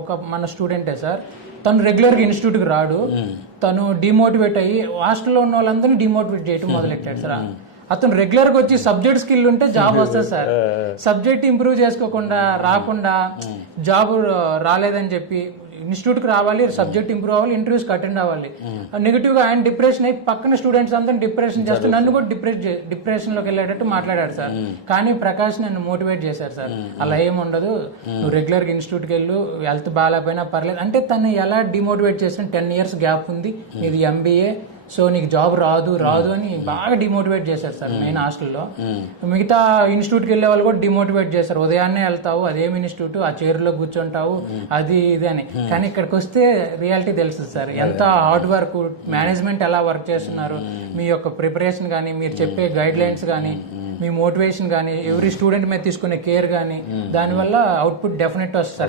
ఒక మన స్టూడెంటే సార్. తను రెగ్యులర్గా ఇన్స్టిట్యూట్కి రాడు. తను డిమోటివేట్ అయ్యి హాస్టల్లో ఉన్న వాళ్ళందరినీ డిమోటివేట్ చేయడం మొదలెట్టాడు సార్. అతను రెగ్యులర్ గా వచ్చి సబ్జెక్ట్ స్కిల్ ఉంటే జాబ్ వస్తుంది సార్. సబ్జెక్ట్ ఇంప్రూవ్ చేసుకోకుండా రాకుండా జాబ్ రాలేదని చెప్పి ఇన్స్టిట్యూట్ కి రావాలి, సబ్జెక్ట్ ఇంప్రూవ్ అవ్వాలి, ఇంటర్వ్యూస్ అటెండ్ అవ్వాలి. నెగిటివ్ గా ఆయన డిప్రెషన్ అయి పక్కన స్టూడెంట్స్ అంతా డిప్రెషన్ చేస్తూ నన్ను కూడా డిప్రెషన్ లోకి వెళ్ళేటట్టు మాట్లాడారు సార్. కానీ ప్రకాష్ నన్ను మోటివేట్ చేశారు సార్. అలా ఏం ఉండదు, నువ్వు రెగ్యులర్ గా ఇన్స్టిట్యూట్ కి వెళ్ళు, హెల్త్ బాగాలేకపోయినా పర్లేదు అంటే. తను ఎలా డిమోటివేట్ చేసిన 10 years గ్యాప్ ఉంది, ఇది MBA, సో నీకు జాబ్ రాదు అని బాగా డిమోటివేట్ చేశారు సార్ మెయిన్ హాస్టల్లో. మిగతా ఇన్స్టిట్యూట్కి వెళ్ళే వాళ్ళు కూడా డిమోటివేట్ చేశారు. ఉదయాన్నే వెళ్తావు, అదేమి ఇన్స్టిట్యూట్, ఆ చైర్లో కూర్చుంటావు, అది ఇది అని. కానీ ఇక్కడికి వస్తే రియాలిటీ తెలుస్తుంది సార్, ఎంత హార్డ్ వర్క్, మేనేజ్మెంట్ ఎలా వర్క్ చేస్తున్నారు, మీ యొక్క ప్రిపరేషన్ కానీ, మీరు చెప్పే గైడ్ లైన్స్ కానీ, మీ మోటివేషన్ కానీ, ఎవ్రీ స్టూడెంట్ మీద తీసుకునే కేర్ కానీ, దానివల్ల అవుట్పుట్ డెఫినెట్ వస్తుంది సార్.